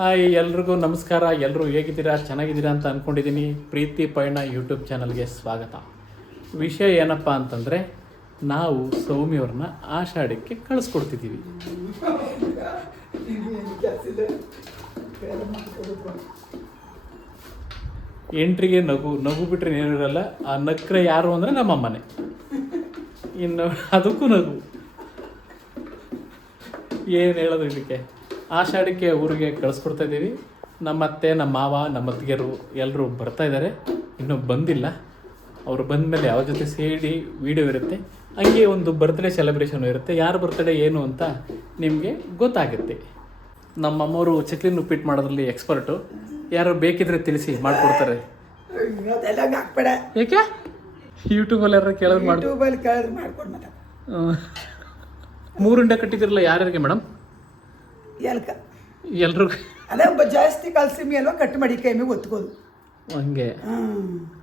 Hi ಎಲ್ರಿಗೂ ನಮಸ್ಕಾರ. ಎಲ್ಲರೂ ಹೇಗಿದ್ದೀರಾ? ಚೆನ್ನಾಗಿದ್ದೀರಾ ಅಂತ ಅಂದ್ಕೊಂಡಿದ್ದೀನಿ. ಪ್ರೀತಿ ಪಯಣ ಯೂಟ್ಯೂಬ್ ಚಾನಲ್ಗೆ ಸ್ವಾಗತ. ವಿಷಯ ಏನಪ್ಪ ಅಂತಂದರೆ, ನಾವು ಸೌಮ್ಯವ್ರನ್ನ ಆಷಾಢಕ್ಕೆ ಕಳಿಸ್ಕೊಡ್ತಿದ್ದೀವಿ. ಎಂಟ್ರಿಗೆ ನಗು ಬಿಟ್ಟರೆ ಏನೂ ಇರಲ್ಲ. ಆ ನಕ್ರೆ ಯಾರು ಅಂದರೆ ನಮ್ಮಮ್ಮನೇ. ಇನ್ನು ಅದಕ್ಕೂ ನಗು. ಏನು ಹೇಳೋದು ಇದಕ್ಕೆ? ಆಷಾಢಕ್ಕೆ ಊರಿಗೆ ಕಳಿಸ್ಕೊಡ್ತಾ ಇದ್ದೀವಿ. ನಮ್ಮ ಅತ್ತೆ, ನಮ್ಮ ಮಾವ, ನಮ್ಮ ಅತ್ತಿಗೆರು ಎಲ್ಲರೂ ಬರ್ತಾಯಿದ್ದಾರೆ. ಇನ್ನೂ ಬಂದಿಲ್ಲ. ಅವರು ಬಂದ ಮೇಲೆ ಅವ್ರ ಜೊತೆ ಸೇರಿ ವೀಡಿಯೋ ಇರುತ್ತೆ. ಹಂಗೆ ಒಂದು ಬರ್ತ್ಡೇ ಸೆಲೆಬ್ರೇಷನು ಇರುತ್ತೆ. ಯಾರು ಬರ್ತ್ಡೇ ಏನು ಅಂತ ನಿಮಗೆ ಗೊತ್ತಾಗುತ್ತೆ. ನಮ್ಮಮ್ಮವರು ಚಕ್ಲಿನ ಉಪ್ಪಿಟ್ಟು ಮಾಡೋದ್ರಲ್ಲಿ ಎಕ್ಸ್ಪರ್ಟು. ಯಾರು ಬೇಕಿದ್ರೆ ತಿಳಿಸಿ ಮಾಡಿಕೊಡ್ತಾರೆ. ಏಕೆ? ಯೂಟ್ಯೂಬಲ್ಲಿ ಯಾರು ಕೇಳೋದು ಮಾಡ್ಕೊಂಡು 3 ಉಂಡೆ ಕಟ್ಟಿದಿರಲ್ಲ, ಯಾರ್ಯಾರಿಗೆ ಮೇಡಮ್? ಎಲ್ರು ಅದೇ ಜಾಸ್ತಿ ಕಲ್ಸಿಮಿ ಅಲ್ವಾ, ಕಟ್ ಮಾಡಿ ಕೈ ಮೇಲೆ ಒತ್ಕೋದು. ಹಂಗೆ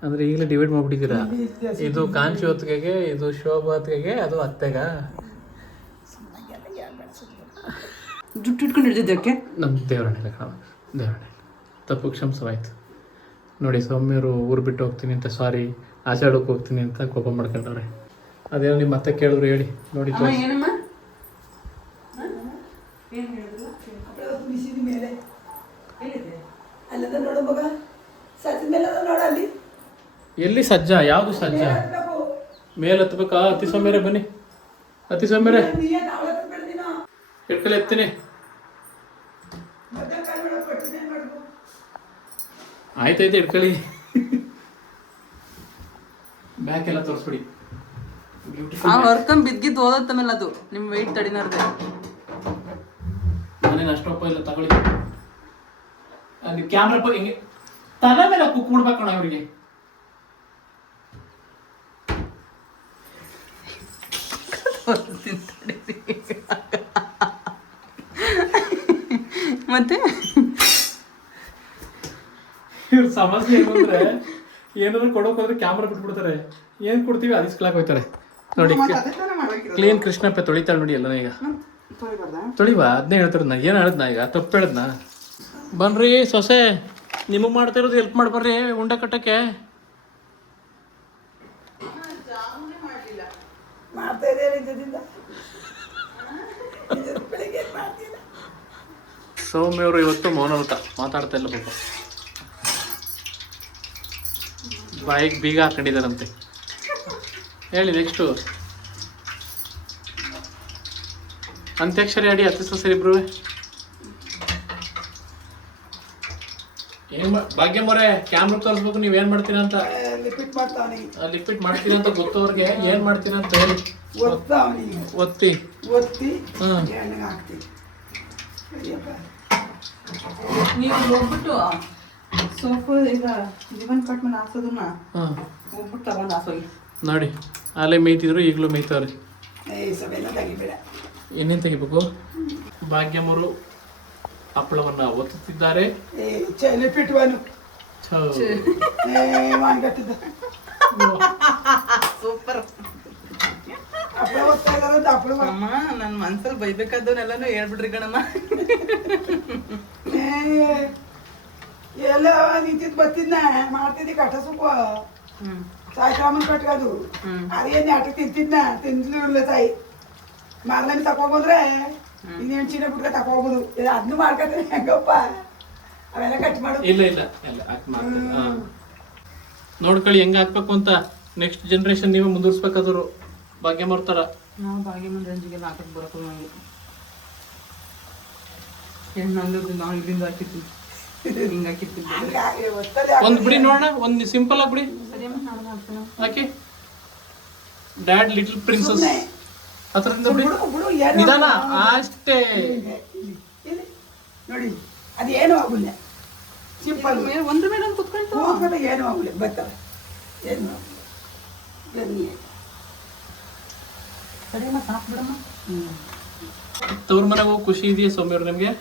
ಅಂದ್ರೆ ಈಗಲೇ ಡಿವೈಡ್ ಮಾಡ್ಬಿಟ್ಟಿದ್ದೀರಾ. ಇದು ಕಾಂಚಿ ಹೊತ್ತಿಗೆ, ಇದು ಶೋಭಾ ಹೊತ್ತಿಗೆ, ಅದು ಅತ್ತೆಗ. ಜುಟ್ಟು ಇಟ್ಕೊಂಡು ಹಿಡಿದಿದ್ದಕ್ಕೆ ನಮ್ಮ ದೇವರಣ್ಣ ತಪ್ಪು ಕ್ಷಮಿಸವಾಯ್ತು. ನೋಡಿ, ಸೌಮ್ಯರು ಊರು ಬಿಟ್ಟು ಹೋಗ್ತೀನಿ ಅಂತ, ಸಾರಿ ಆಷಾಢಕ್ಕೆ ಹೋಗ್ತೀನಿ ಅಂತ ಕೋಪ ಮಾಡ್ಕೊಂಡವ್ರೆ. ಅದೇನೋ ನಿಮ್ಮ ಅತ್ತೆ ಕೇಳಿದ್ರು ಹೇಳಿ ನೋಡಿ. ಬಿಸಿದ ಮೇಲೆ ಅಲ್ಲದ ನೋಡು ಮಗ, ಸಜ್ಜದ ಮೇಲೆ ನೋಡ. ಅಲ್ಲಿ ಎಲ್ಲಿ ಸಜ್ಜ? ಯಾವುದು ಸಜ್ಜ? ಮೇಲೆ ಹತ್ಬೇಕಾ? ಅತಿ ಸೌಮ್ಯರೇ ಬನ್ನಿ. ಅತಿ ಸೌಮ್ಯರೇ ಇಟ್ಕಲಿ ಎತ್ತೀನಿ. ಆಯ್ತಾಯ್ತು ಇಟ್ಕೊಳ್ಳಿ. ಬ್ಯಾಕ್ ಎಲ್ಲ ತೋರಿಸ್ಬಿಡಿ. ಹೊರ್ಕಂಡ್ ಬಿದ್ದಿದ್ದು ಓದತ್ತ ಮೇಲೆ ಅದು ನಿಮ್ಮ ವೆಯ್ಟ್ ತಡಿನಾರ್ದೆ. ನಾನೇನು ಅಷ್ಟೊಪ್ಪ ಇಲ್ಲ, ತಗೊಳ್ಳಿ. ಅಲ್ಲಿ ಕ್ಯಾಮ್ರಾ ಹಿಂಗೆ ತಲೆ ಮೇಲೆ ಕುಕ್ ಬಿಡ್ಬೇಕಣ್ಣ ಅವ್ರಿಗೆ. ಮತ್ತೆ ಇವ್ರ ಸಮಸ್ಯೆ ಏನು ಅಂದ್ರೆ, ಏನಾದ್ರು ಕೊಡೋಕೆ ಹೋದ್ರೆ ಕ್ಯಾಮ್ರಾ ಬಿಟ್ಬಿಡ್ತಾರೆ. ಏನ್ ಕೊಡ್ತೀವಿ ಅದಿಸ್ಕೊಳಕ್ ಹೋಗ್ತಾರೆ. ನೋಡಿ, ಕ್ಲೀನ್ ಕೃಷ್ಣಪ್ಪ ತೊಳಿತಾಳೆ ನೋಡಿ ಎಲ್ಲ. ಈಗ ತೊಳಿವಾ? ಅದನ್ನೇ ಹೇಳ್ತಿರೋದು. ನಾ ಏನು ಹೇಳಿದ್ನ ಈಗ? ತಪ್ಪು ಹೇಳಿದ್ನ? ಬನ್ರಿ ಸೊಸೆ, ನಿಮಗೆ ಮಾಡ್ತಾ ಇರೋದು ಹೆಲ್ಪ್ ಮಾಡಿ ಬರ್ರಿ ಉಂಡೆ ಕಟ್ಟಕ್ಕೆ. ಸೌಮ್ಯವರು ಇವತ್ತು ಮೌನವ್ರತ ಮಾತಾಡ್ತಾ ಇಲ್ಲ ಪಾಪ. ಬಾಯಿಗೆ ಬೀಗ ಹಾಕೊಂಡಿದಾರಂತೆ. ಹೇಳಿ ನೆಕ್ಸ್ಟು. ಅಂತ್ಯಾಕ್ಷರಿ ಆಡಿ ಹತ್ತು ಸರಿ ಇಬ್ರು. ಏನ್ ಭಾಗ್ಯಮ್ಮವ್ರೆ, ಕ್ಯಾಮ್ರಾ ತೋರಿಸ್ಬೇಕು ನೀವೇನ್ ಮಾಡ್ತೀರಾ ಅಂತ. ಲಿಪಿಟ್ ಮಾಡ್ತೀರಾ ಅಂತ ಗೊತ್ತು ಅವ್ರಿಗೆ. ಏನ್ ಮಾಡ್ತೀರಾ ಅಂತ ಹೇಳಿ. ಒತ್ತಿ ನೀವು ಹೋಗ್ಬಿಟ್ಟು ಸೋಫು ಈಗ ಜೀವನ್ ಕಟ್ ಮೇಲೆ ಹಾಸೋದನ್ನ ಹೋಗ್ಬಿಟ್ಟು ತಗೊಂಡು ಹಾಸೋಗಿ ನೋಡಿ. ಅಲ್ಲೇ ಮೇಯ್ತಿದ್ರು, ಈಗಲೂ ಮೇಯ್ತವ್ರೆ. ಇನ್ನೇನು ತೆಗಿಬೇಕು? ಭಾಗ್ಯಮ್ಮರು ಹಪ್ಪಳವನ್ನ ಒತ್ತುತ್ತಿದ್ದಾರೆ. ಸೂಪರ್. ಅಮ್ಮ, ನನ್ನ ಮನ್ಸಲ್ಲಿ ಬೈಬೇಕಾದವನ್ನೆಲ್ಲಾನು ಹೇಳ್ಬಿಡ್ರಿ ಕಣಮ್ಮ. ಎಲ್ಲ ನಿಂತಿದ್ ಬರ್ತಿದ್ನ ಮಾಡ್ತಿದ್ದಿ ಕಟ್ಟ ಸೊಪ್ಪು ಸಾಯಿರಾಮನ್ ಕಟ್ಕೋದು. ಅದೇನು ಆಟ ತಿಂತಿದ್ನ ತಿಂದ್ಲಿಲ್ಲ ತಾಯಿ. ಮಾರ್ಲಮಿ ತಕೊಂಡ್ರೆ ಇನ್ನೇನು ಚಿನ್ನ ಬಿಟ್ಕ ತಕೋಬಹುದು. ಅದನ್ನು ಮಾಡ್ಕೊತೀನಿ ಹೆಂಗಪ್ಪ, ಅವೆಲ್ಲ ಕಟ್ ಮಾಡು. ಇಲ್ಲ ಇಲ್ಲ ಎಲ್ಲ ನೋಡ್ಕೊಳ್ಳಿ ಹೆಂಗ ಹಾಕ್ಬೇಕು ಅಂತ. ನೆಕ್ಸ್ಟ್ ಜನರೇಷನ್ ನೀವೇ ಮುಂದುವರ್ಸ್ಬೇಕಾದ್ರು ಭಾಗ್ಯಮ್ಮವ್ರ ಥರ. ನಾವು ಭಾಗ್ಯಮ್ಮನ ರೇಂಜಿಗೆಲ್ಲ ಹಾಕಕ್ಕೆ ಬರಕ್ಕೆ ನಮಗೆ ಹೆಣ್ಣು ನಾವು ಇಲ್ಲಿಂದ ಹಾಕಿರ್ತೀವಿ, ಹಿಂಗೆ ಹಾಕಿರ್ತೀವಿ. ಒಂದು ಬಿಡಿ ನೋಡೋಣ, ಒಂದು ಸಿಂಪಲ್ ಆಗಿ ಬಿಡಿ ಹಾಕಿ. ಡ್ಯಾಡ್ ಲಿಟಲ್ ಪ್ರಿನ್ಸಸ್ ಹತ್ರದಿಂದ ಬಿಡಿ, ನಿಧಾನ ಅಷ್ಟೇ ನೋಡಿ. ಅದೇನು ಆಗುಲ್ಲ, ಸಿಂಪಲ್. ಒಂದ್ರ ಮೇಲೆ ಒಂದು ಕುತ್ಕೊಂಡು ಏನು ಆಗುಲ್ಲ, ಬರ್ತಾರೆ. ಏನು ಬನ್ನಿ ಸರಿಯಮ್ಮ, ಸಾಕ್ಬಿಡಮ್ಮ. ತವ್ರ ಮನೆಗೆ ಹೋಗಿ ಖುಷಿ ಇದೆಯಾ ಸೌಮ್ಯವ್ರು ನಿಮಗೆ?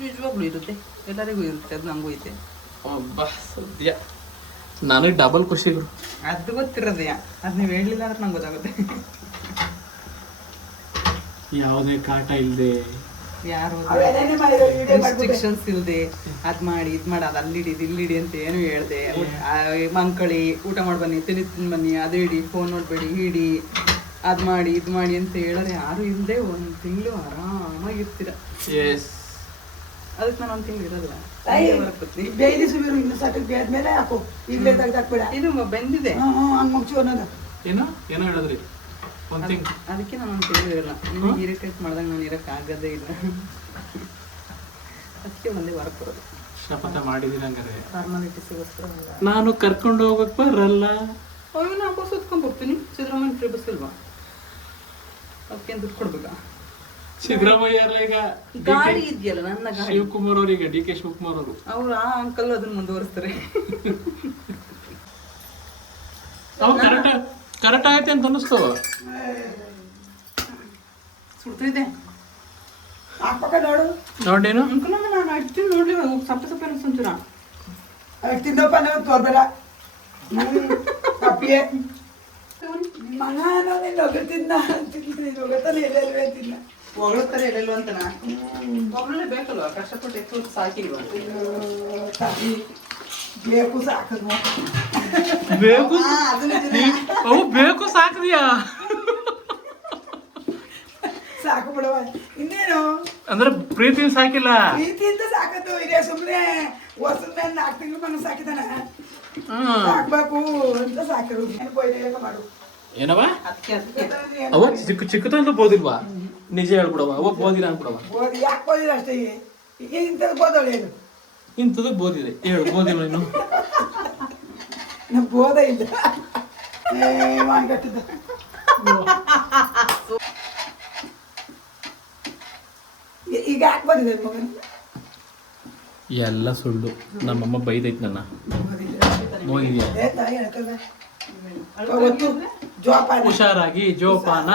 ನಿಜವಾಗ್ಲೂ ಇರುತ್ತೆ, ಎಲ್ಲರಿಗೂ ಇರುತ್ತೆ. ಅದು ನಮಗೂ ಐತೆ. ಒಬ್ಬ ಸದ್ಯ ನನಗೆ ಡಬಲ್ ಖುಷಿಗಳು. ಅದು ಗೊತ್ತಿರೋದೆಯಾ, ಅದು ನೀವು ಹೇಳಲಿಲ್ಲ ಅಂದ್ರೆ ನಂಗೆ ಗೊತ್ತಾಗುತ್ತೆ. ಯಾವುದೇ ಕಾಟ ಇಲ್ಲದೆ ಯಾರು ಅವೇನೇನೆ ಮಾಡಿರೋ ವಿಡಿಯೋ ಮಾಡ್ಬಿಟ್ಟೆ. ರಿಸ್ಟ್ರಿಕ್ಷನ್ಸ್ ಇಲ್ಲದೆ ಅದ್ ಮಾಡಿ ಇದ್ ಮಾಡಿ ಅದು ಅಲ್ಲಿಡಿ ಇಲ್ಲಿಡಿ ಅಂತ ಏನು ಹೇಳ್ದೆ. ಮಂಕಳಿ ಊಟ ಮಾಡಿ ಬನ್ನಿ ತಿನ್ ಬನ್ನಿ ಅದು ಇಡಿ ಫೋನ್ ನೋಡ್ಬೇಡಿ ಹಿಡಿ ಅದ್ ಮಾಡಿ ಇದ್ ಮಾಡಿ ಅಂತ ಹೇಳಿದ್ರೆ ಯಾರು ಇಲ್ಲದೆ ಒಂದ್ ತಿಂಗಳು ಆರಾಮಾಗಿರ್ತೀರ. ಅದಕ್ಕೆ ನಾನು ಒಂದ್ ತಿಂಗಳು ಇರೋದಿಲ್ಲ. ಬೇಯ್ದು ಸುಮಾರು ಇನ್ನು ಸಾಕು ಬೇದ್ಮೇಲೆ ಹಾಕು ಇಲ್ಲೇ ತೆಗ್ದಾಕ್ಬೇಡ. ಇದು ಬೆಂದಿದೆ ಹಂಗ್ ಮುಗ್ಚು ಅನ್ನೋದು. ಏನೋ ಹೇಳಿದ್ರಿ ಒಂದ್ ತಿಂಗ್ ಅದಕ್ಕೆ ನಾನು ಒಂದು ತಿಂಗಳು ಇರಲ್ಲ. ನಿಮಗೆ ಇರಿಟೇಟ್ ಮಾಡಿದಾಗ ನಾನು ಇರಕ್ಕೆ ಆಗೋದೇ ಇಲ್ಲ. ಅದಕ್ಕೆ ಒಂದೇ ವಾರಕ್ಕೆ ಬರೋದು. ಶಪಥ ಮಾಡಿದೀನಿ ಹಂಗಾರೆ. ಫಾರ್ಮಾಲಿಟೀಸ್ಗೋಸ್ಕರ ನಾನು ಕರ್ಕೊಂಡು ಹೋಗಕ್ ಬರಲ್ಲ. ಅಯ್ಯೋ ನಾ ಬಸ್ ಹೊತ್ಕೊಂಡ್ ಬರ್ತೀನಿ. ಸಿದ್ದರಾಮಯ್ಯ ಫ್ರೀ ಬಸ್ ಇಲ್ವಾ? ಅದಕ್ಕೆ ದುಡ್ಡು ಕೊಡ್ಬೇಕಾ? ಸಿದ್ದರಾಮಯ್ಯ ಅಲ್ಲ ಈಗ ಗಾಡಿ ಇದೆಯಲ್ಲ ನನ್ನ ಗಾಡಿ. ಶಿವಕುಮಾರ್ ಅವ್ರಿಗೆ ಡಿ ಕೆ ಶಿವಕುಮಾರ್ ಅವರು ಅವ್ರು ಆ ಅಂಕಲ್ ಅದನ್ನ ಮುಂದುವರಿಸ್ತಾರೆ. ಕರೆಕ್ಟ್ ಆಗೈತೆ ಅಂತ ಅನ್ನಿಸ್ತು. ಸುಡ್ತಿದೆ ಹಾಕ್ಬೇಕ ನೋಡು. ನೋಡೇನು ಅಂಕಲ್ ನಾನು ಅಡ್ತೀನಿ ನೋಡ್ಲಿ ಸಪ್ಪ ಸಪ್ಪ ಅನ್ಸಂತೀರ. ಅಷ್ಟು ತಿನ್ನೋಪ್ಪ ನಾವು ತೋರ್ಬೇಡ. ಕಪ್ಪಿಯೇ ಮಗ ನೀನು ಹೊಗಳ್ತಿದ್ನ ಅಂತಿದ್ದೀನಿ. ಹೊಗಳ್ತಾನೆ ಎಲ್ಲೆಲ್ವೇ ತಿನ್ನ ಹೊಗಳ್ತಾರೆ ಎಲ್ಲೆಲ್ಲೋ ಅಂತನಾ? ಒಬ್ಬಳೇ ಬೇಕಲ್ವ? ಕಷ್ಟಪಟ್ಟು ಎತ್ತು ಸಾಕಿಲ್ವ? ಬೇಕು ಸಾಕದು. ಬೇಕು ಅವು ಬೇಕು ಸಾಕದಿಯಾ? ಸಾಕು ಬಿಡವ. ಇನ್ನೇನು ಅಂದ್ರೆ ಪ್ರೀತಿ ಸಾಕಿಲ್ಲ. ಪ್ರೀತಿಯಿಂದ ಸಾಕದ್ದು ಇದೆ. ಸುಮ್ಮನೆ ವರ್ಷದ ಮೇಲೆ 4 ತಿಂಗಳು ಮನ ಸಾಕಿದಾನ. ಸಾಕ್ಬೇಕು ಅಂತ ಸಾಕಿರು. ಮಾಡು ಏನವ ಅದಕ್ಕೆ ಅವ ಚಿಕ್ಕದಂತ ಬೋದಿಲ್ವಾ? ನಿಜ ಹೇಳ್ಬಿಡವ. ಅವ ಬೋದಿಲ್ಲ ಅನ್ಬಿಡವ. ಓದಿ ಯಾಕೆ ಬೋದಿಲ್ಲ ಅಷ್ಟೇ. ಈಗ ಇಂಥದ್ದು ಬೋದವಳು ಏನು ಇಂಥದ್ದು ಬೋದಿದೆ ಹೇಳು. ಬೋದಿಲ್ಲ ಇನ್ನು ನಮ್ಮ ಬೋಧ ಇಲ್ಲ. ಮಾನ್ಗಟ್ಟಿದ್ದ ಈಗ ಯಾಕೆ ಬಂದಿದೆ ಮಗನ? ಎಲ್ಲ ಸುಳ್ಳು. ನಮ್ಮಮ್ಮ ಬೈದೈತ್ ನನ್ನ. ಹೋಗಿದ್ಯಾ? ಜೋಪಾನ ಹುಷಾರಾಗಿ ಜೋಪಾನ.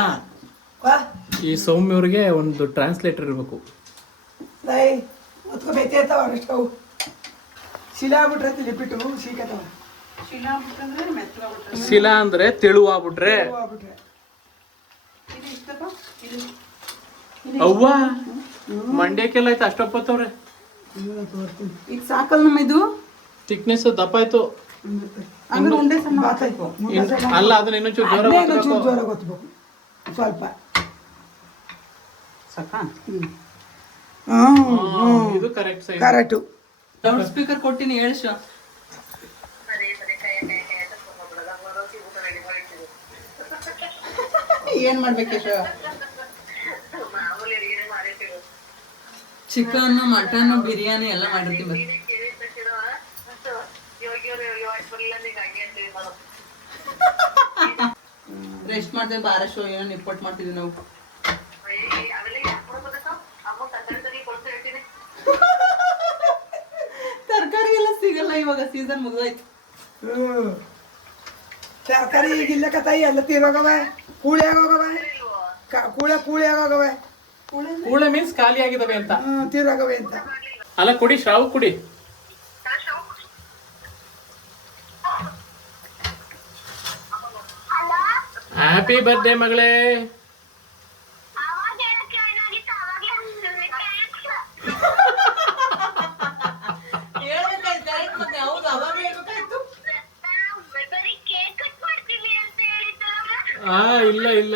ಈ ಸೌಮ್ಯವ್ರಿಗೆ ಒಂದು ಟ್ರಾನ್ಸ್ಲೇಟರ್ ಇರಬೇಕು. ಹೊತ್ಕೊ ಬೆತ್ತೆ ಇರ್ತಾವ ಅಷ್ಟವು. ಶಿಲಾ ಬಿಟ್ರೆ ತಿಲಿಪಿಟ್ಟು ಸೀಕತ್ತವ. ಶಿಲಾ ಅಂದ್ರೆ ತೆಳುವಾಗ್ಬಿಟ್ರೆ ಅವ್ವ ಮಂಡ್ಯಕ್ಕೆಲ್ಲ ಆಯ್ತು. ಅಷ್ಟೊಪ್ಪತ್ತವ್ರೆ ಈಗ ಸಾಕಲ್ ನಮ್ಮ ಇದು ಥಿಕ್ನೆಸ್ ದಪ್ಪ ಆಯ್ತು. ಅಂದ್ರೆ ಉಂಡೆ ಸಣ್ಣ ಅಲ್ಲ ಅದನ್ನ ಇನ್ನೊಂಚೂರು ಜೋರ ಜೋರ ಗೊತ್ತಬೇಕು ಸ್ವಲ್ಪ. ಸಾಕಾ? ಇದು correct size. Correct. Loud speaker ಕೊಟ್ಟಿನಿ ಹೇಳಿಸು. ಏನ್ ಮಾಡ್ಬೇಕು? ಚಿಕನ್ ಮಟನ್ ಬಿರಿಯಾನಿ ಎಲ್ಲ ಮಾಡಿರ್ತೀವಿ. ರೆಸ್ಟ್ ಮಾಡ್ತೇವೆ. ಬಾರ ಶೋ ಏನೋ ನಿಪ್ಪಟ್ಟು ಮಾಡ್ತಿದ್ವಿ ನಾವು. ತರಕಾರಿ ಎಲ್ಲ ಸಿಗಲ್ಲ ಇವಾಗ. ಸೀಸನ್ ಮುಗಿದೋಯ್ತು. ತರಕಾರಿ ಈಗಿಲ್ಲ ಕತಾಯಿ ಎಲ್ಲ ತೀರೋಗವೆ. ಕೂಳಿ ಆಗೋಗವೆ. ಕೂಳಿ ಆಗೋಗವೆ. ಕೂಳೆ ಮೀನ್ಸ್ ಖಾಲಿ ಆಗಿದಾವೆ ಅಂತ. ತೀರೋಗವೆ ಅಂತ. ಅಲ್ಲ ಕುಡಿ ಶ್ರಾವು ಕುಡಿ. ಹ್ಯಾಪಿ ಬರ್ತ್ಡೇ ಮಗಳೇ. ಇಲ್ಲ ಇಲ್ಲ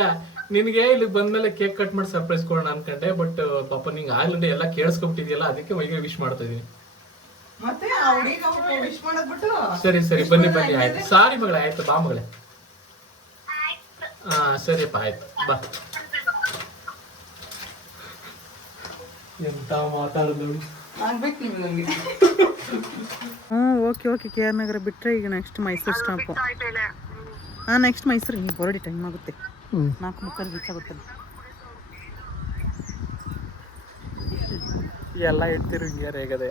ನಿನಗೆ ಇಲ್ಲಿಗೆ ಬಂದ್ಮೇಲೆ ಕೇಕ್ ಕಟ್ ಮಾಡಿ ಸರ್ಪ್ರೈಸ್ ಕೊಡೋಣ ಅನ್ಕೊಂಡೆ. ಬಟ್ ಪಾಪ ನಿಂಗೆ ಆಗ್ಲೇ ಎಲ್ಲ ಕೇಳಿಸ್ಕೊಬಿಟ್ಟಿದ್ಯಲ್ಲ, ಅದಕ್ಕೆ ಮೈಗೆ ವಿಶ್ ಮಾಡ್ತಾ ಇದೀನಿ. ಮತ್ತೆ ವಿಶ್ ಮಾಡೋದ್ಬಿಟ್ಟು ಸರಿ ಸರಿ ಬನ್ನಿ ಬನ್ನಿ ಆಯ್ತು. ಸಾರಿ ಮಗಳೇ ಆಯ್ತು. ಬಾ ಮಗಳೇ. ಹಾ ಸರಿಯಪ್ಪ ಆಯ್ತು ಬಾ. ಎಂತ ಮಾತಾಡೋದು ನೋಡಿ. ಆಗ್ಬೇಕು ನಿಮ್ಗೆ ಹಂಗೆ. Okay okay. ಕೆ ಆರ್ ನಗರ ಬಿಟ್ಟರೆ ಈಗ next Mysuru stop. Next Mysuru. ಹಿಂಗೆ ಹೊರಡಿ ಟೈಮ್ ಆಗುತ್ತೆ. 4:30 ರೀಚ್ ಆಗುತ್ತಲ್ಲ. ಎಲ್ಲ ಇಡ್ತಿರು ಹಿಂಗೆ ರೇಗದೆ.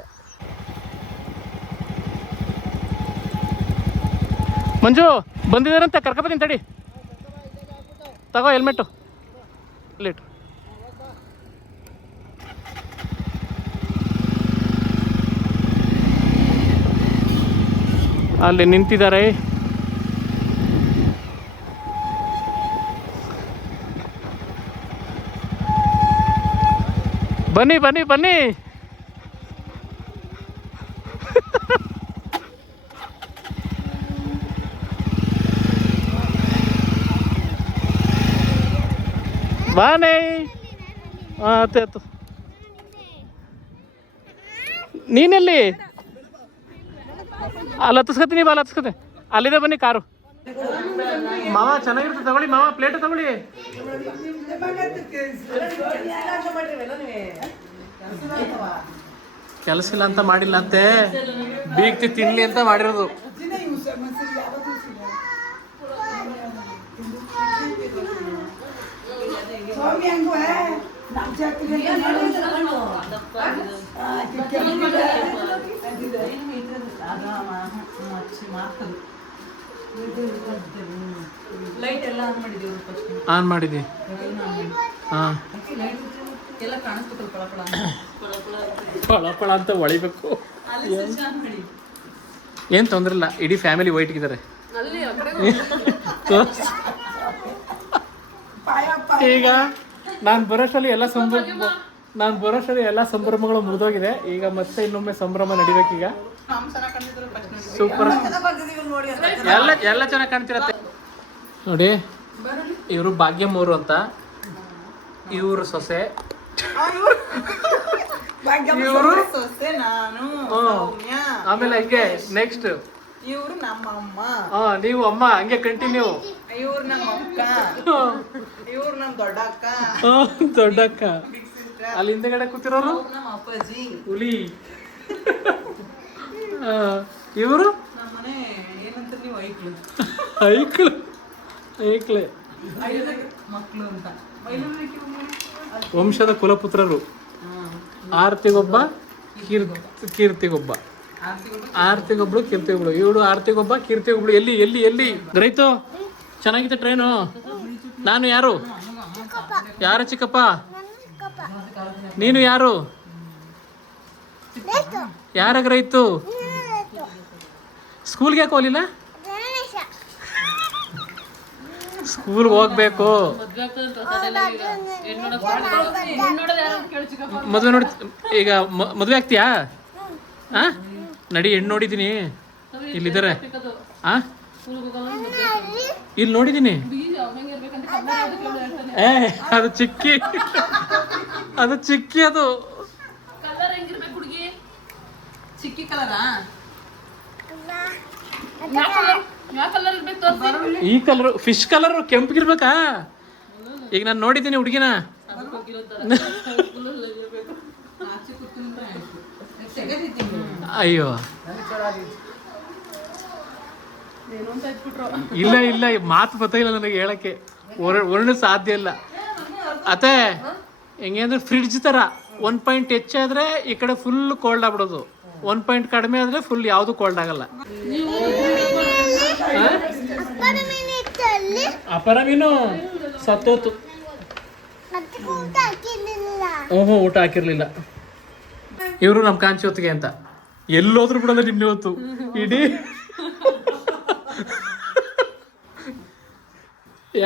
ಮಂಜು ಬಂದಿದ್ದಾರಂತೆ, ಕರ್ಕೊಬತ್ತೀನಿ ತಡಿ. ತಗೋ ಹೆಲ್ಮೆಟ್ಟು ಲೇಟ್. ಅಲ್ಲಿ ನಿಂತಿದ್ದಾರೆ. ಬನ್ನಿ ಬನ್ನಿ ಬನ್ನಿ. ಬಾನೇ. ಆಯ್ತು. ನೀನೆಲ್ಲಿ? ಅಲ್ಲಿ ಹತ್ತಿಸ್ಕೊತೀನಿ ಬಾ, ಅಲ್ಲಿ ಹತ್ತಿಸ್ಕೊತೀನಿ. ಅಲ್ಲಿದೆ ಬನ್ನಿ ಕಾರು. ಮಾವ ಚೆನ್ನಾಗಿರುತ್ತೆ ತಗೊಳ್ಳಿ ಮಾವ, ಪ್ಲೇಟ್ ತಗೊಳ್ಳಿ. ಕೆಲಸ ಇಲ್ಲ ಅಂತ ಮಾಡಿಲ್ಲ ಅಂತೆ, ಬೀಗ್ತಿ ತಿನ್ಲಿ ಅಂತ ಮಾಡಿರೋದು. ಲೈಟ್ ಎಲ್ಲ ಆನ್ ಮಾಡಿದ್ವಿ. ಹಾಂ, ಪಳ ಅಂತ ಹೊಳಿಬೇಕು. ಏನು ತೊಂದರೆ ಇಲ್ಲ, ಇಡೀ ಫ್ಯಾಮಿಲಿ ವೈಟ್ಗಿದ್ದಾರೆ. ಈಗ ನಾನು ಬರೋಷ್ಟರಲ್ಲಿ ಎಲ್ಲ ಸಂಭ್ರಮಗಳು ಮುಗಿದೋಗಿದೆ. ಈಗ ಮತ್ತೆ ಇನ್ನೊಮ್ಮೆ ಸಂಭ್ರಮ ನಡಿಬೇಕೀಗ. ಸೂಪರ್, ಎಲ್ಲ ಚೆನ್ನಾಗಿ ಕಾಣ್ತಿರತ್ತೆ ನೋಡಿ. ಇವರು ಭಾಗ್ಯಮ್ಮವರು ಅಂತ, ಇವರು ಸೊಸೆ, ಇವರು ಆಮೇಲೆ ಹಂಗೆ ನೆಕ್ಸ್ಟ್ ಇವ್ರು ನಮ್ಮಮ್ಮ, ನೀವು ಅಮ್ಮ, ಹಂಗೆ ಕಂಟಿನ್ಯೂ. ಇವ್ರು ನಮ್ಮ ಅಕ್ಕ, ಇವ್ರು ನಮ್ಮ ದೊಡ್ಡಕ್ಕ, ದೊಡ್ಡಕ್ಕ. ಅಲ್ಲಿ ಹಿಂದೆಗಡೆ ಕೂತಿರೋರು ನಮ್ಮ ಅಪ್ಪಾಜಿ, ಹುಲಿ. ಇವರು ನಮ್ಮನೆ ಏನಂತ ನೀವು ಐಕ್ಳು ಐಕ್ಳೆ ಮಕ್ಕಳು ಅಂತ ವಂಶದ ಕುಲಪುತ್ರರು. ಆರ್ತಿಗೊಬ್ಬ, ಕೀರ್ತಿಗೊಬ್ಬ. ಆರ್ತಿಗೊಬ್ಳು, ಕೀರ್ತಿಗೊಬ್ಳು. ಇವಳು ಆರ್ತಿಗೊಬ್ಬ, ಕೀರ್ತಿಗೊಬ್ಳು. ಎಲ್ಲಿ ಎಲ್ಲಿ ಎಲ್ಲಿ ರೈತು? ಚೆನ್ನಾಗಿತ್ತು ಟ್ರೈನು. ನಾನು ಯಾರು? ಯಾರು ಚಿಕ್ಕಪ್ಪ? ನೀನು ಯಾರು? ಯಾರಾಗ ರೈತು? ಸ್ಕೂಲ್ಗೆ ಯಾಕೆ ಹೋಗಲಿಲ್ಲ? ಸ್ಕೂಲ್ಗೆ ಹೋಗ್ಬೇಕು. ಮದುವೆ ನೋಡಿ, ಈಗ ಮದುವೆ ಆಗ್ತೀಯಾ? ಹಾಂ, ನಡಿ, ಹೆಣ್ಣು ನೋಡಿದ್ದೀನಿ. ಇಲ್ಲಿದ್ದಾರೆ. ಹಾಂ, ಇಲ್ಲಿ ನೋಡಿದ್ದೀನಿ. ಅದು ಚಿಕ್ಕಿ, ಅದು ಚಿಕ್ಕಿ. ಅದು ಚಿಕ್ಕಿ ಕಲರಾ? ಈ ಕಲರ್, ಫಿಶ್ ಕಲರ್, ಕೆಂಪಗಿರ್ಬೇಕಾ? ಈಗ ನಾನು ನೋಡಿದ್ದೀನಿ ಹುಡುಗಿನ. ಅಯ್ಯೋ ಇಲ್ಲ ಇಲ್ಲ, ಮಾತು ಗೊತ್ತಾಗಿಲ್ಲ ನನಗೆ ಹೇಳಕ್ಕೆ, ವರ್ಣ ಸಾಧ್ಯ ಇಲ್ಲ. ಅತ್ತೆ ಹೆಂಗೆ ಅಂದ್ರೆ ಫ್ರಿಡ್ಜ್ ಥರ 1 ಪಾಯಿಂಟ್ ಹೆಚ್ಚಾದ್ರೆ ಈ ಕಡೆ ಫುಲ್ ಕೋಲ್ಡ್ ಆಗ್ಬಿಡೋದು, 1 ಪಾಯಿಂಟ್ ಕಡಿಮೆ ಆದರೆ ಫುಲ್ ಯಾವುದು ಕೋಲ್ಡ್ ಆಗಲ್ಲ. ಅಪರ ಮೀನು ಸತ್ತೋತು. ಹ್ಞೂ, ಊಟ ಹಾಕಿರ್ಲಿಲ್ಲ. ಇವರು ನಮ್ಮ ಕಾಂಚಿ ಹೊತ್ತಿಗೆ ಅಂತ ಎಲ್ಲೋದ್ರು ಬಿಡಲ್ಲ. ನಿನ್ನೆ ಹೊತ್ತು ಇಡೀ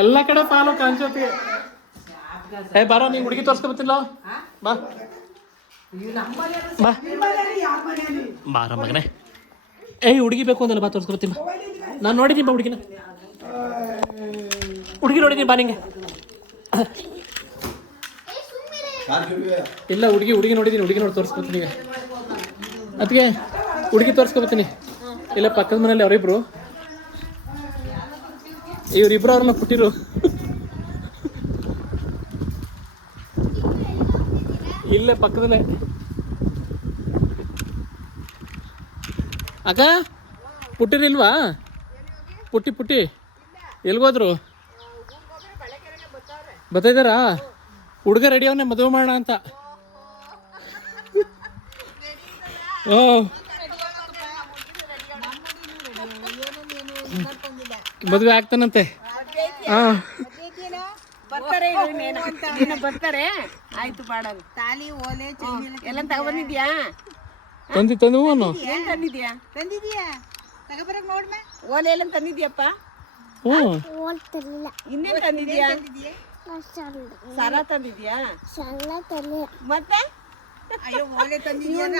ಎಲ್ಲ ಕಡೆ ಪಾಲು ಕಾಂಚಿ ಹೊತ್ತಿಗೆ. ಬಾರೋ, ನೀನು ಹುಡುಗಿ ತೋರ್ಸ್ಕೊಬತ್ತಿಲ್ಲ? ಬಾ ಬಾ ಬಾರ ಮಗನೇ. ಹುಡುಗಿ ಬೇಕು ಅಂದಲ್ಲ, ಬಾ ತೋರ್ಸ್ಕೊಬತ್ತೀನಿ. ನಾನು ನೋಡಿದ್ದೀನಿ ಬಾ ಹುಡುಗಿನ, ಹುಡುಗಿ ನೋಡಿದ್ದೀನಿ. ಬಾ ನಿಂಗೆ ಇಲ್ಲ, ಹುಡುಗಿ ನೋಡಿದ್ದೀನಿ. ಹುಡುಗಿ ನೋಡಿ ತೋರಿಸ್ಕೊತೀನಿ ಈಗ. ಅದಕ್ಕೆ ಹುಡುಗಿ ತೋರಿಸ್ಕೊಬತ್ತೀನಿ. ಇಲ್ಲ, ಪಕ್ಕದ ಮನೇಲಿ ಅವರಿಬ್ರು, ಇವರಿಬ್ರು ಅವ್ರನ್ನ ಪುಟ್ಟಿರು. ಇಲ್ಲೇ ಪಕ್ಕದಲ್ಲೇ. ಅಕ್ಕ, ಪುಟ್ಟಿರಿಲ್ವಾ? ಪುಟ್ಟಿ ಎಲ್ಗೋದ್ರು? ಬರ್ತಾಯಿದ್ದಾರಾ? ಹುಡುಗ ರೆಡಿ ಅವನೇ, ಮದುವೆ ಮಾಡೋಣ ಅಂತ. ಮದುವೆ ಆಗ್ತಾನಂತೆ. ಹಾಂ, ಬರ್ತಾರೆ. ಆಯ್ತು, ಮಾಡೋದು. ತಾಲಿ, ಓಲೆ, ಎಲ್ಲ ತಗೊಂಡಿದ್ಯಾ? ತಂದು ಏನ್ ತಂದಿದ್ಯಾ? ತಗೋಬರಕ್ ನೋಡ್ಮೆ. ಓಲೆ ಎಲ್ಲ ತಂದಿದ್ಯಪ್ಪ? ಇನ್ನೇನ್ ತಂದಿದ್ಯಾ? ಸರ ತಂದಿದ್ಯಾ? ಮತ್ತೆ ಅಯ್ಯೋ ಓಲೆ ತಂದಿದ್ಯಾನೆ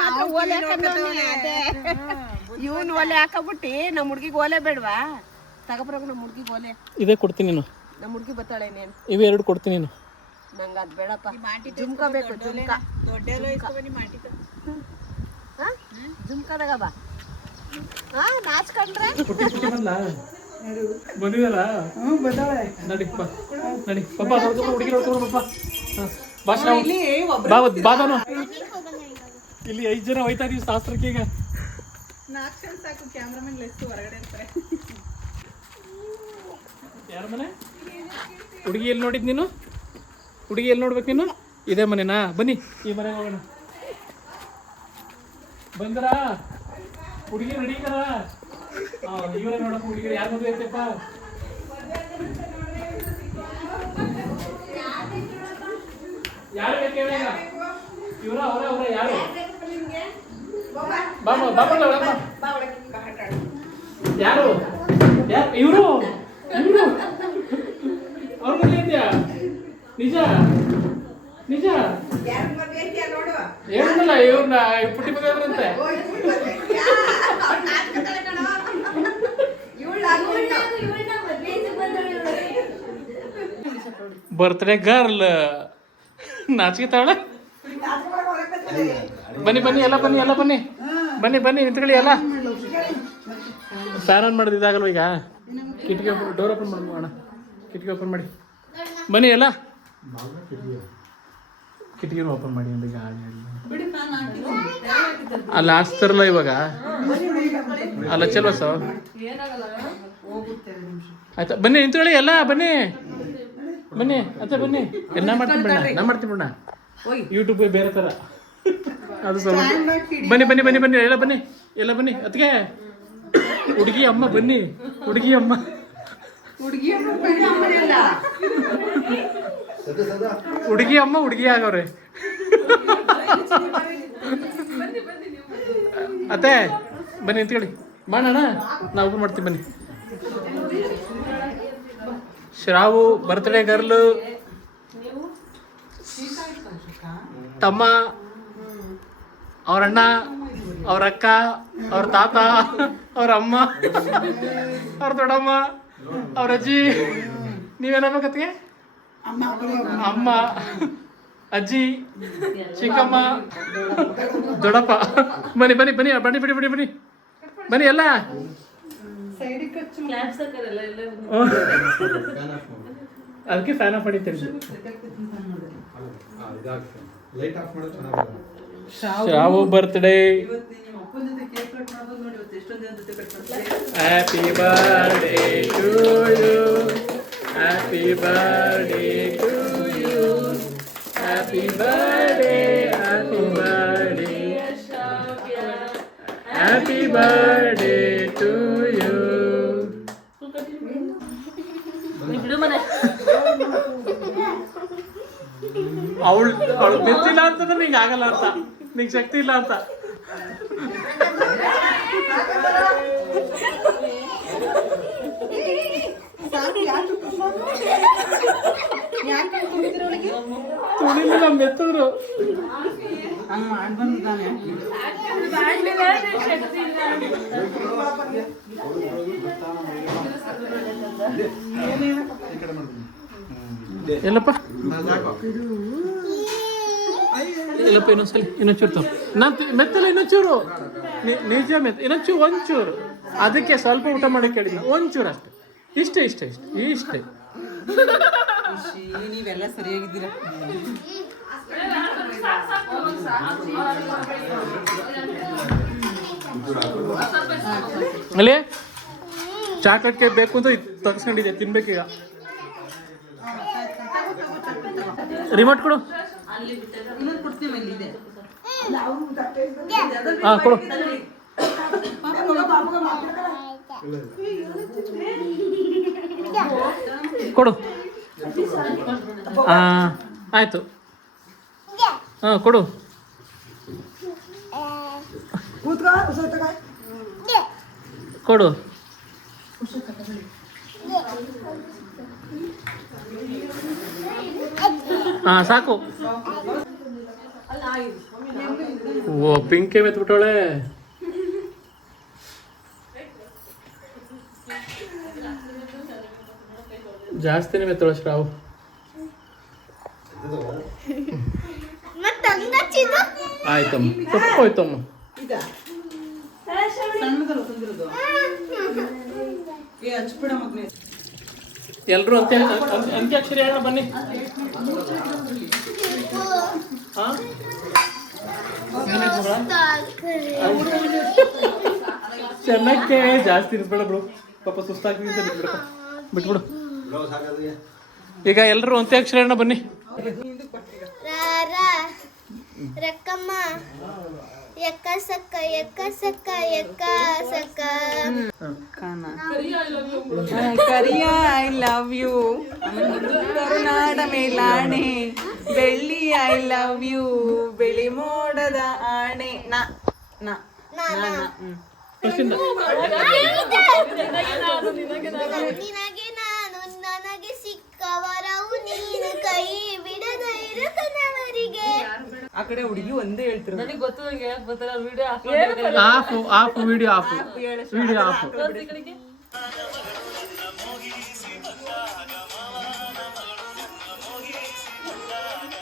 ಅದೇ ಇವನ್ ಓಲೆ ಹಾಕಬಿಟ್ಟು ನಮ್ಮ ಹುಡ್ಗಿಗೆ ಓಲೆ ಬೇಡವಾ ತಗೋಬರೋಗ ನಮ್ಮ ಹುಡ್ಗಿಗೆ ಓಲೆ ಇದೇ ಕೊಡ್ತೀನಿ ನೀನು ನಮ್ಮ ಹುಡ್ಗಿ ಬರ್ತಾಳೆ ಇನ್ನೇನು ಇವು ಎರಡು ಕೊಡ್ತೀನಿ ನೀನು ನಂಗೆ ಅದು ಬೇಡಪ್ಪ ಜುಮ್ಕ ಬೇಕು ಜುಮ್ಕ ಜುಮ್ಕದಾಗ ಬಾ ನಾಚ್ಕೊಂಡ್ರೆ ಬಂದಿದಲ್ಲ ಬರ್ತಾಳೆ ನಡಿ ನಡಿ ಪಪ್ಪ ಹುಡುಗಿ ನೋಡ್ಕೊಂಡು ಪಪ್ಪ ಭಾಷಣ ಬಾದಾನು ಇಲ್ಲಿ 5 ಜನ ಹೋಯ್ತಾ ಇದೀವಿ ಶಾಸ್ತ್ರಕ್ಕೆ ಈಗ 4 ಜನ ಸಾಕು ಕ್ಯಾಮ್ರಾಮನ್ ಲೆಸ್ ಹೊರಗಡೆ ಇರ್ತಾರೆ ಯಾರ ಮನೆ ಹುಡುಗಿ ಎಲ್ಲಿ ನೋಡಿದ್ ನೀನು ಹುಡುಗಿ ಎಲ್ಲಿ ನೋಡ್ಬೇಕು ನೀನು ಇದೇ ಮನೆನಾ ಬನ್ನಿ ಈ ಮನೆಗೆ ಹೋಗೋಣ ಬಂದ್ರ ಹುಡುಗಿ ರೆಡಿ ಕರ ಇವರೇ ನೋಡಪ್ಪ ಹುಡುಗಿ ಯಾರು ಮದುವೆ ಐತೆಪ್ಪ ಯಾರು ಬೇಕು ಹೇಳ ಇವರ ಅವರ ಯಾರು ಯಾರು ಇವರು ಅವ್ರ ಮದುವೆ ಇದೆಯಾ ನಿಜ ನಿಜ ಹೇಳಿಲ್ಲ ಇವ್ರನ್ನ ಪುಟ್ಟಿ ಮದುವೆ ಆದ್ರಂತೆ ಬರ್ತ್ಡೇ ಗರ್ಲ್ ನಾಚಿಕೆ ತಾವಳೆ ಬನ್ನಿ ಬನ್ನಿ ಎಲ್ಲ ಬನ್ನಿ ಎಲ್ಲ ಬನ್ನಿ ಬನ್ನಿ ಬನ್ನಿ ನಿಂತ್ಕೊಳ್ಳಿ ಎಲ್ಲ ಫ್ಯಾನ್ ಆನ್ ಮಾಡೋದು ಇದಾಗಲ್ವ ಈಗ ಕಿಟಕಿ ಡೋರ್ ಓಪನ್ ಮಾಡೋಣ ಕಿಟಕಿ ಓಪನ್ ಮಾಡಿ ಬನ್ನಿ ಎಲ್ಲ ಕಿಟಕಿನ ಓಪನ್ ಮಾಡಿ ಅಂದ್ರೆ ಗಾಳಿ ಅಲ್ಲ ಹಾಕ್ತಾರಲ್ಲ ಇವಾಗ ಅಲ್ಲ ಚಲೋ ಸರ್ ಆಯ್ತಾ ಬನ್ನಿ ನಿಂತ್ಕೊಳ್ಳಿ ಎಲ್ಲ ಬನ್ನಿ ಬನ್ನಿ ಅತ್ತ ಬನ್ನಿ ನಾ ಮಾಡ್ತೀನಿ ಬಿಡ ನಾ ಮಾಡ್ತೀನಿ ಬಿಡ ಯೂಟ್ಯೂಬ್ ಬೇರೆ ಥರ ಅದು ಸ್ವಲ್ಪ ಬನ್ನಿ ಬನ್ನಿ ಬನ್ನಿ ಬನ್ನಿ ಎಲ್ಲ ಬನ್ನಿ ಎಲ್ಲ ಬನ್ನಿ ಅದಕ್ಕೆ ಹುಡುಗಿ ಅಮ್ಮ ಬನ್ನಿ ಹುಡುಗಿ ಅಮ್ಮ ಹುಡುಗಿ ಅಮ್ಮ ಹುಡುಗಿ ಆಗವ್ರೆ ಅತ್ತೆ ಬನ್ನಿ ನಿಂತ್ಕೊಳ್ಳಿ ಮಾಡೋಣ ನಾವು ಓಪನ್ ಮಾಡ್ತೀವಿ ಬನ್ನಿ ಶ್ರಾವು ಬರ್ತ್ಡೇ ಗರ್ಲು ತಮ್ಮ ಅವ್ರ ಅಣ್ಣ ಅವ್ರ ಅಕ್ಕ ಅವ್ರ ತಾತ ಅವ್ರ ಅಮ್ಮ ಅವ್ರ ದೊಡ್ಡಮ್ಮ ಅವ್ರ ಅಜ್ಜಿ ನೀವೇನಾಗಬೇಕತ್ತಿಗೆ ಅಮ್ಮ ಅಜ್ಜಿ ಚಿಕ್ಕಮ್ಮ ದೊಡ್ಡಪ್ಪ ಬನ್ನಿ ಬನ್ನಿ ಬನ್ನಿ ಬನ್ನಿ ಬಿಡಿ ಬಿಡಿ ಬನ್ನಿ ಬನ್ನಿ ಎಲ್ಲ ಅದಕ್ಕೆ ಫ್ಯಾನ್ ಆಫ್ ಮಾಡಿ Shravu birthday happy birthday to you happy birthday to you happy birthday happy birthday happy birthday to you ಅವಳು ಬೆತ್ತಿಲ್ಲ ಅಂತಂದ್ರೆ ನಿಂಗೆ ಆಗಲ್ಲ ಅಂತ ನಿಂಗೆ ಶಕ್ತಿ ಇಲ್ಲ ಅಂತ ತುಳಿಲಿಲ್ಲ ಮೆತ್ತಿದ್ರು ಎಲ್ಲಪ್ಪ ಎಲ್ಲಪ್ಪ ಇನ್ನೊಂದ್ಸಲಿ ಇನ್ನೊಂಚೂರು ನಾನು ಮೆತ್ತಲ್ಲ ಇನ್ನೊಂಚೂರು ನಿಜ ಇನ್ನೊಂಚೂರು ಒಂಚೂರು ಅದಕ್ಕೆ ಸ್ವಲ್ಪ ಊಟ ಮಾಡಕ್ಕೆ ಹೇಳಿದ್ನ ಒಂಚೂರು ಅಷ್ಟೇ ಇಷ್ಟೇ ನೀವೆಲ್ಲ ಸರಿಯಾಗಿದ್ದೀರಾ ಅಲ್ಲಿ ಚಾಕ್ಲೇಟ್ ಕೇಕ್ ಬೇಕು ಅಂತ ತಗ್ಸ್ಕೊಂಡಿದ್ದೆ ತಿನ್ಬೇಕೀಗ ರಿಮೋಟ್ ಕೊಡು ಹಾಂ ಕೊಡು ಕೊಡು ಹಾಂ ಆಯಿತು ಹಾಂ ಕೊಡು ಕೊಡು ಹಾಂ ಸಾಕು ಓ ಪಿಂಕೆ ಮೆತ್ಬಿಟ್ಟವಳೆ. ಜಾಸ್ತಿನೇ ಮೆತ್ತವಳೆ ಶ್ರಾವ್. ಆಯ್ತಮ್ಮ ತಪ್ಪೋಯ್ತಮ್ಮ. ಸಣ್ಣದಲ್ಲ ತಂದಿರೋದು. ಹಚ್ಬಿಡ ಮಗನೇ. ಎಲ್ರು ಅಂತ್ಯಾಕ್ಷರಿ ಹೇಳೋಣ ಬನ್ನಿ. ಚೆನ್ನಕ್ಕೆ ಜಾಸ್ತಿ ಇರ್ಬೇಡ ಬಿಡು, ಪಾಪ ಸುಸ್ತಾಗ್ತಿದ್ದ ಬಿಟ್ಬಿಡು. ಈಗ ಎಲ್ರು ಅಂತ್ಯಾಕ್ಷರಿ ಹೇಳೋಣ ಬನ್ನಿ. ರಕ್ಕಮ್ಮ ಎಕ್ಕ ಸಕ್ಕ ಎಕ್ಕ ಸಕ್ಕ ಎಕ್ಕ ಸಕ್ಕ ಕರಿಯ ಐ ಲವ್ ಯು ಕರುನಾಡ ಮೇಲಾಣೆ ಬೆಳ್ಳಿ ಐ ಲವ್ ಯು ಬೆಳಿ ಮೋಡದ ಆಣೆ ನ ನ ನಿನಗೆ ನಾನು ನನಗೆ ಸಿಕ್ಕವರವು ನೀನು ಕೈ ಬಿಡದ ಇರುತ್ತನವರಿಗೆ. ಆ ಕಡೆ ಹುಡುಗಿ ಒಂದೇ ಹೇಳ್ತಿರೋ ಆಫ್ ವಿಡಿಯೋ ಆಫ್.